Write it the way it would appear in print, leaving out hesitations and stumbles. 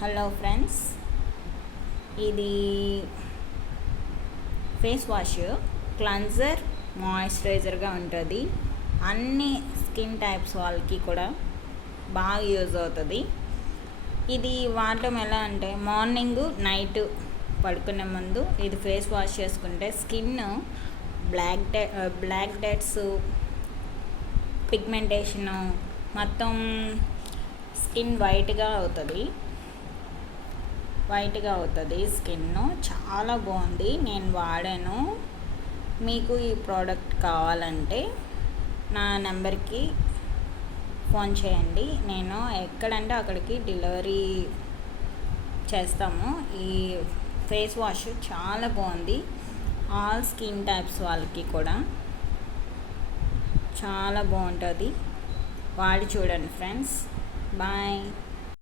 Hello friends, ఇది face wash cleanser మాయిశ్చరైజర్గా ఉంటుంది. అన్ని స్కిన్ టైప్స్ వాళ్ళకి కూడా బాగా యూజ్ అవుతుంది. ఇది వాడటం ఎలా అంటే మార్నింగ్ నైట్ పడుకునే ముందు ఇది ఫేస్ వాష్ చేసుకుంటే స్కిన్ బ్లాక్ డెడ్స్ పిగ్మెంటేషను మొత్తం స్కిన్ వైట్గా అవుతుంది. స్కిన్ చాలా బాగుంది, నేను వాడాను. మీకు ఈ ప్రోడక్ట్ కావాలంటే నా నెంబర్కి ఫోన్ చేయండి, నేను ఎక్కడంటే అక్కడికి డెలివరీ చేస్తాము. ఈ ఫేస్ వాష్ చాలా బాగుంది, ఆల్ స్కిన్ టైప్స్ వాళ్ళకి కూడా చాలా బాగుంటుంది. వాడి చూడండి ఫ్రెండ్స్. బాయ్.